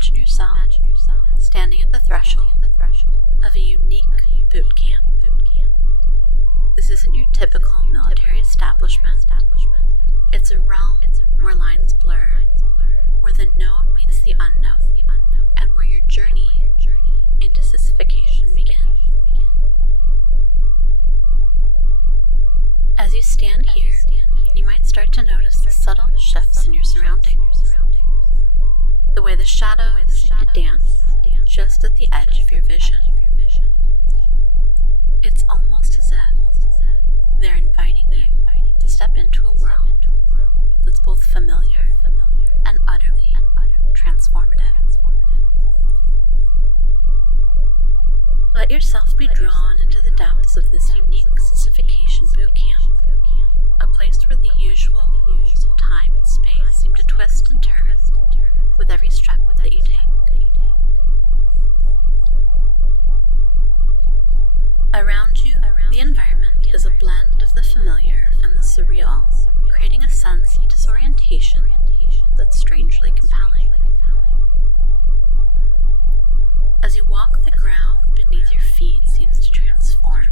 Imagine yourself standing at the threshold of a unique boot camp. This isn't your typical military establishment. It's a realm where lines blur, where the known meets the unknown, and where your journey into Sissification begins. As you stand here, you might start to notice the subtle shifts in your surroundings. The way the shadows seem to dance just at the edge of your vision. It's almost as if they're inviting you to step into a world that's both familiar and utterly transformative. Let yourself be drawn into the depths of this unique Sissification Bootcamp, a place where the usual rules of time and space seem to twist and turn with every step that you take. Around you, the environment is a blend of the familiar and the surreal, creating a sense of disorientation that's strangely compelling. As you walk, the ground beneath your feet seems to transform.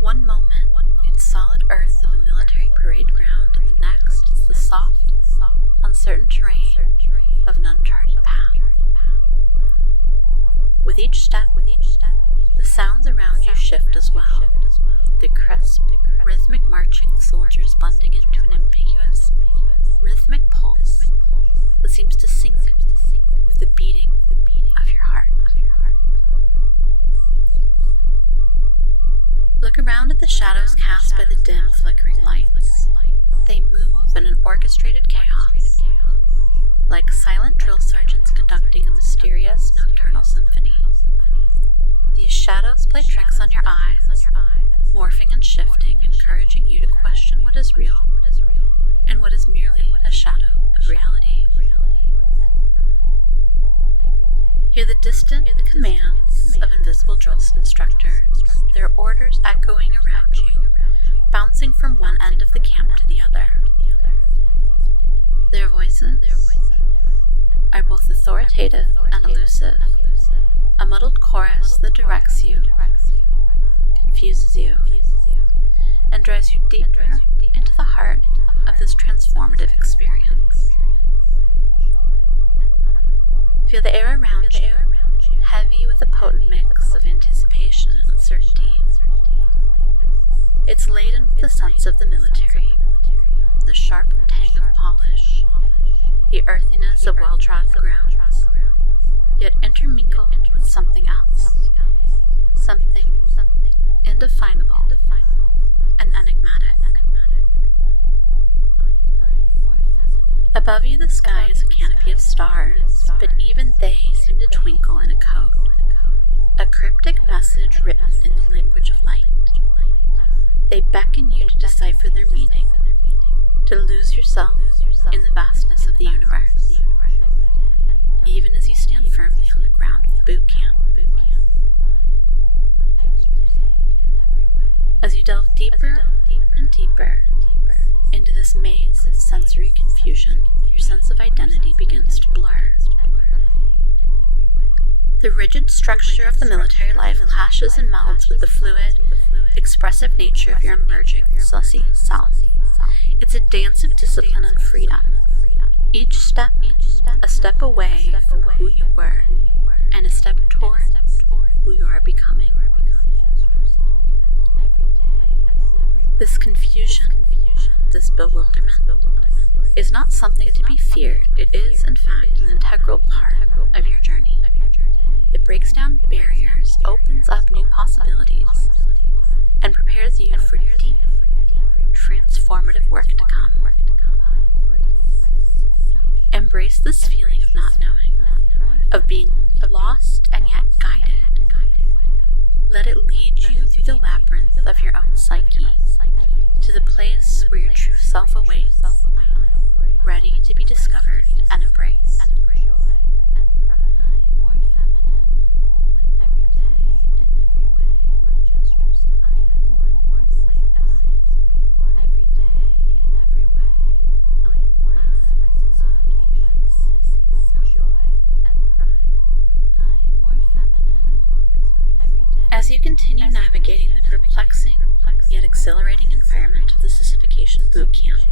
One moment, it's solid earth of a military parade ground, and the next is the soft, uncertain terrain of an uncharted path. With each step, the sounds around you shift as well. The crisp, rhythmic marching of soldiers blending into an ambiguous, rhythmic pulse that seems to sync with the beating of your heart. Look around at the shadows cast by the dim, flickering lights. They move in an orchestrated chaos, like silent drill sergeants conducting a mysterious nocturnal symphony. These shadows play tricks on your eyes, morphing and shifting, encouraging you to question what is real and what is merely a shadow of reality. Hear the distant commands of invisible drill instructors, their orders echoing around you, bouncing from one end of the camp to the other. Their voices are both authoritative and elusive, a muddled chorus that directs you, confuses you, and drives you deeper into the heart of this transformative experience. Feel the air around you, heavy with a potent mix of anticipation and uncertainty. It's laden with the sense of the military, the sharp tang of polish, the earthiness of well-trodden grounds, yet intermingled with something else, something indefinable and enigmatic. Above you, the sky is a canopy of stars, but even they seem to twinkle in a code, a cryptic message written in the language of light. They beckon you to decipher their meaning, to lose yourself in the vastness of the universe, even as you stand firmly on the ground of boot camp. As you delve deeper and deeper into this maze of sensory confusion, your sense of identity begins to blur. The rigid structure of the military life clashes and melds with the fluid, expressive nature of your emerging Sissy self. It's a dance of discipline and freedom. Each step, a step away from who you were, and a step towards who you are becoming. This confusion, this bewilderment, is not something to be feared. It is, in fact, an integral part of your journey. It breaks down barriers, opens up new possibilities, and prepares you for deep, transformative work to come. Embrace this feeling of not knowing, of being lost and yet guided. Let it lead you through the labyrinth of your own psyche to the place where your true self awaits, ready to be discovered and embraced. Joy continue navigating the perplexing yet exhilarating environment of the Sissification Bootcamp,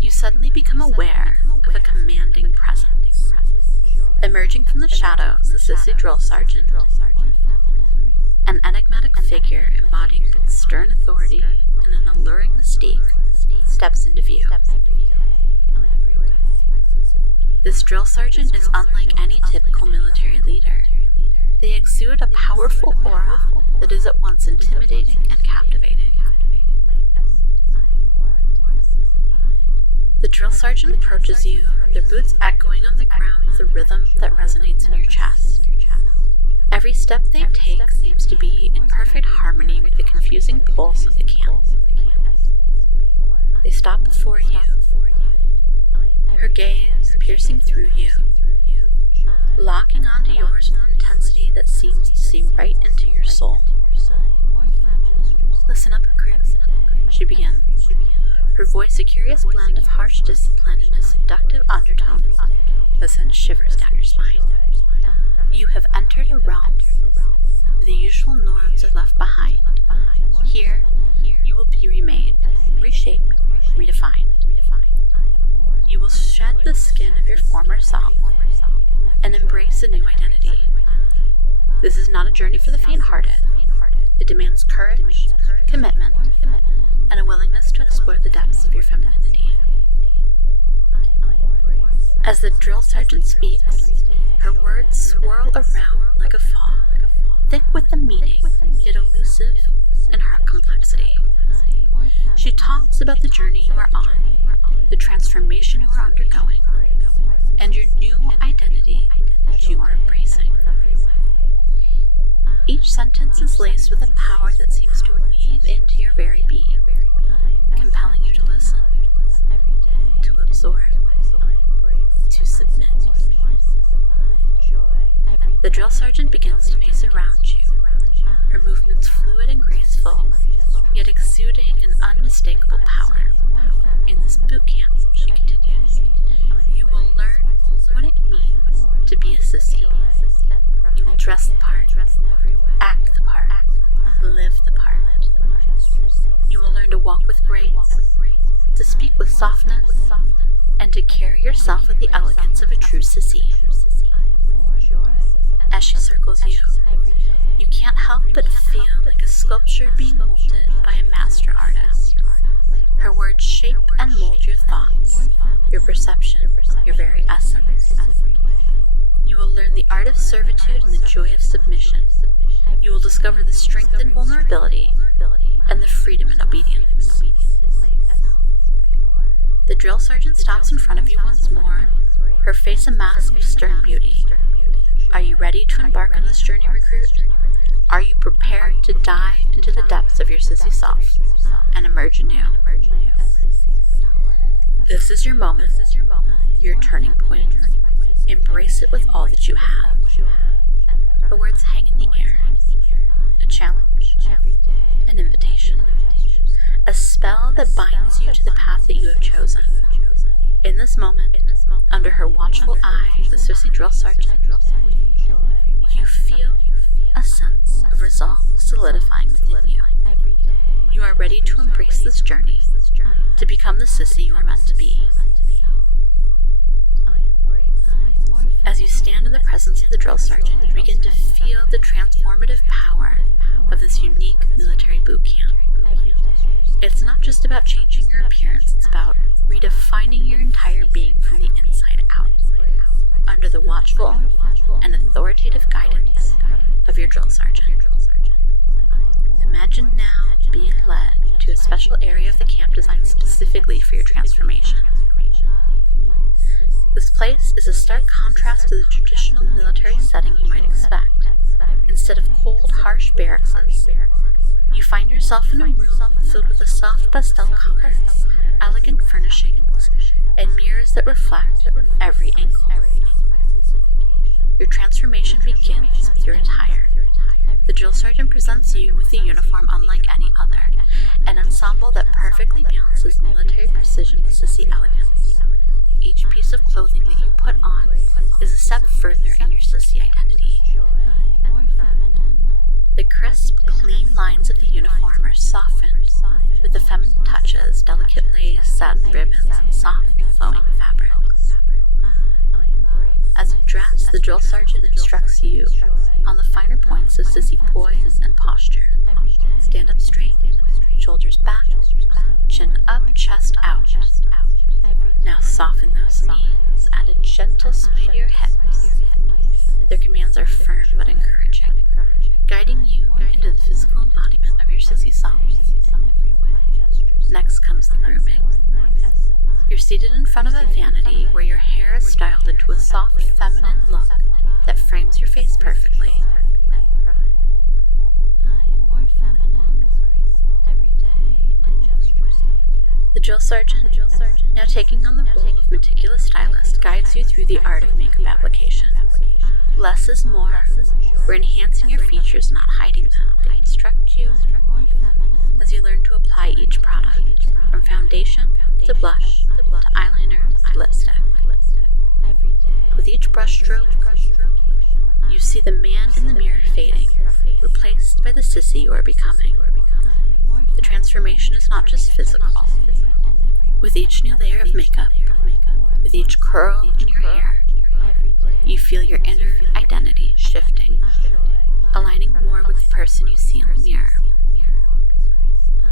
you suddenly become aware of a commanding presence. Emerging from the shadows, the Sissy drill sergeant, an enigmatic figure embodying both stern authority and an alluring mystique, steps into view. This drill sergeant is unlike any typical military leader. They exude a powerful aura that is at once intimidating and captivating. The drill sergeant approaches you, their boots echoing on the ground with a rhythm that resonates in your chest. Every step they take seems to be in perfect harmony with the confusing pulse of the camp. They stop before you, her gaze piercing through you, locking onto yours with an intensity that seems to see right into your soul. Listen up, recruit, she begins, her voice a curious blend of harsh discipline and a seductive undertone that sends shivers down your spine. You have entered a realm where the usual norms are left behind. Here, you will be remade, reshaped, redefined. You will shed the skin of your former self and embrace a new identity. This is not a journey for the faint-hearted. It demands courage, commitment, and a willingness to explore the depths of your femininity. As the drill sergeant speaks, her words swirl around like a fog, thick with the meaning, yet elusive in her complexity. She talks about the journey you are on, the transformation you are undergoing, and your new identity which you are embracing. Each sentence is laced with a power that seems to weave into your very being, compelling you to listen, to absorb, to submit. The drill sergeant begins to pace around you, her movements fluid and graceful, yet exuding an unmistakable power. In this boot camp, she continues, you will learn what it means to be a sissy. You will dress the part, act the part, live the part. You will learn to walk with grace, to speak with softness, and to carry yourself with the elegance of a true sissy. As she circles you, you can't help but feel like a sculpture being molded by a master artist. Her words shape and mold your thoughts, your perception, your very essence. You will learn the art of servitude and the joy of submission. You will discover the strength in vulnerability and the freedom in obedience. The drill sergeant stops in front of you once more, her face a mask of stern beauty. Are you ready to embark on this journey, recruit? Are you prepared to dive into the depths of your sissy self and emerge anew? This is your moment, your turning point. Embrace it with all that you have. The words hang in the air. A challenge, an invitation, a spell that binds you to the path that you have chosen. In this moment, under her watchful eye, the sissy drill sergeant, you feel a sense of resolve solidifying within you. You are ready to embrace this journey, to become the sissy you are meant to be. As you stand in the presence of the drill sergeant, you begin to feel the transformative power of this unique military boot camp. It's not just about changing your appearance, it's about redefining your entire being from the inside out, under the watchful and authoritative guidance of your drill sergeant. Imagine now being led to a special area of the camp designed specifically for your transformation. This place is a stark contrast to the traditional military setting you might expect. Instead of cold, harsh barracks, you find yourself in a room filled with a soft pastel colors, elegant furnishings, and mirrors that reflect every angle. Your transformation begins with your attire. The drill sergeant presents you with a uniform unlike any other, an ensemble that perfectly balances military precision with sissy elegance. Each piece of clothing that you put on is a step further in your sissy identity. The crisp, clean lines of the uniform are softened with the feminine touches, delicate lace, satin ribbons, and soft, flowing fabrics. As you dress, the drill sergeant instructs you on the finer points of sissy poise and posture. Stand up straight, shoulders back, chin up, chest out. Now soften those knees, add a gentle sway to your hips. Their commands are firm but encouraging, guiding you into the physical embodiment of your sissy self. Next comes the grooming. You're seated in front of a vanity where your hair is styled into a soft, feminine look that frames your face perfectly. The drill sergeant, now taking on the role of meticulous stylist, guides you through the art of makeup application. Less is more. We're enhancing your features, not hiding them. They instruct you as you learn to apply each product, from foundation to blush to eyeliner to lipstick. With each brushstroke, you see the man in the mirror fading, replaced by the sissy you are becoming. The transformation is not just physical. With each new layer of makeup, with each curl in your hair, you feel your inner identity shifting, aligning more with the person you see in the mirror.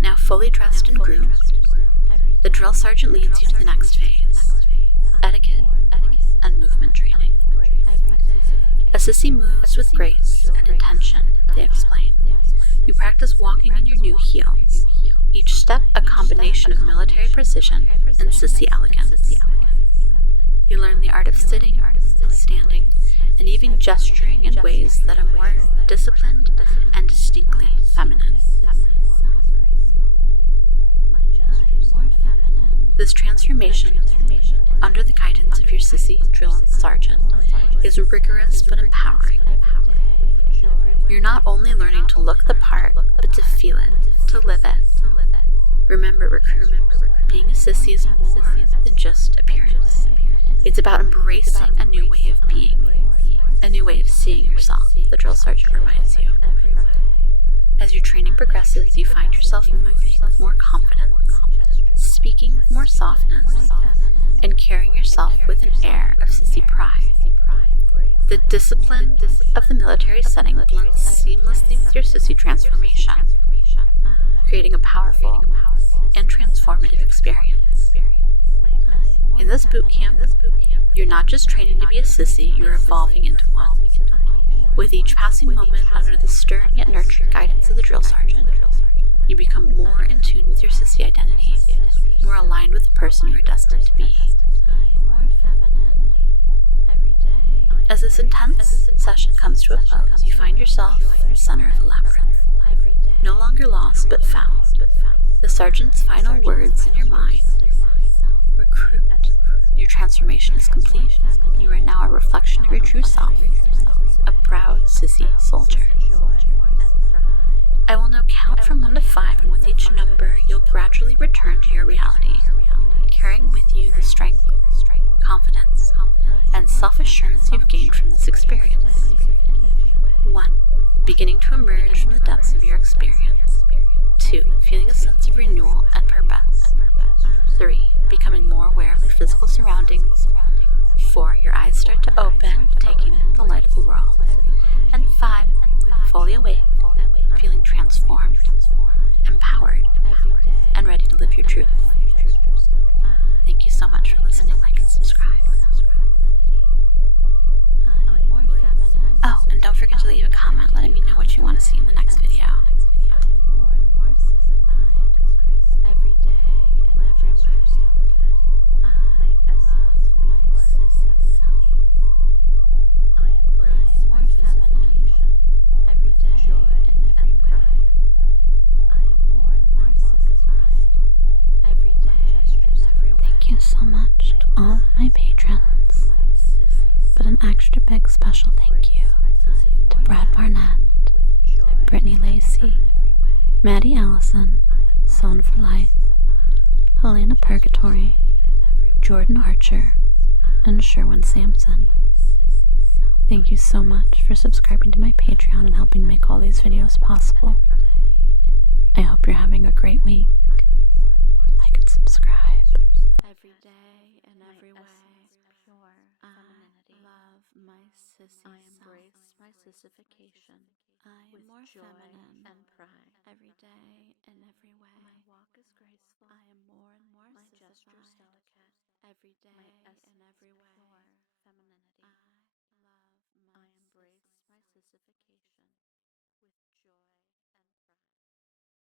Now fully dressed and groomed, the drill sergeant leads you to the next phase: etiquette and movement training. A sissy moves with grace and intention, they explain. You practice walking in your new heels, each step a combination of military precision and sissy elegance. You learn the art of sitting, standing, and even gesturing in ways that are more disciplined and distinctly feminine. This transformation, under the guidance of your sissy drill sergeant, is rigorous but empowering. You're not only learning to look the part, but to feel it, to live it. Remember, recruit, being a sissy is more than just appearance. It's about embracing a new way of being, a new way of seeing yourself, the drill sergeant reminds you. As your training progresses, you find yourself moving with more confidence, speaking with more softness, and carrying yourself with an air of sissy pride. The discipline of the military setting blends seamlessly with your sissy transformation, creating a powerful and transformative experience. In this bootcamp, you're not just training to be a sissy, you're evolving into one. With each passing moment under the stern yet nurturing guidance of the drill sergeant, you become more in tune with your sissy identity, more aligned with the person you are destined to be. As this intense session comes to a close, you find yourself in the center of a labyrinth, no longer lost but found. The sergeant's final words in your mind: recruit. Your transformation is complete. You are now a reflection of your true self, a proud sissy soldier. I will now count from 1 to 5, and with each number, you'll gradually return to your reality, carrying with you the strength, confidence, and self-assurance you've gained from this experience. 1. Beginning to emerge from the depths of your experience. 2. Feeling a sense of renewal and purpose. 3. Becoming more aware of your physical surroundings. 4. Your eyes start to open, taking in the light of the world. And 5. Fully awake, feeling transformed, empowered, and ready to live your truth. Thank you so much for listening, like, and subscribe. Oh, and don't forget to leave a comment letting me know what you want to see in the next video. Thank you so much to all of my patrons, but an extra big special thank you to Brad Barnett, Brittany Lacey, Maddie Allison, Son for Life, Helena Purgatory, Jordan Archer, and Sherwin Sampson. Thank you so much for subscribing to my Patreon and helping make all these videos possible. I hope you're having a great week. Like and subscribe. Every day and every way. I love my sissy. I embrace my sissification. I am more feminine and pride. Every day and every way. My walk is graceful. I am more and more my gestures delicate. Every day and every way. Femininity. I embrace my sissification.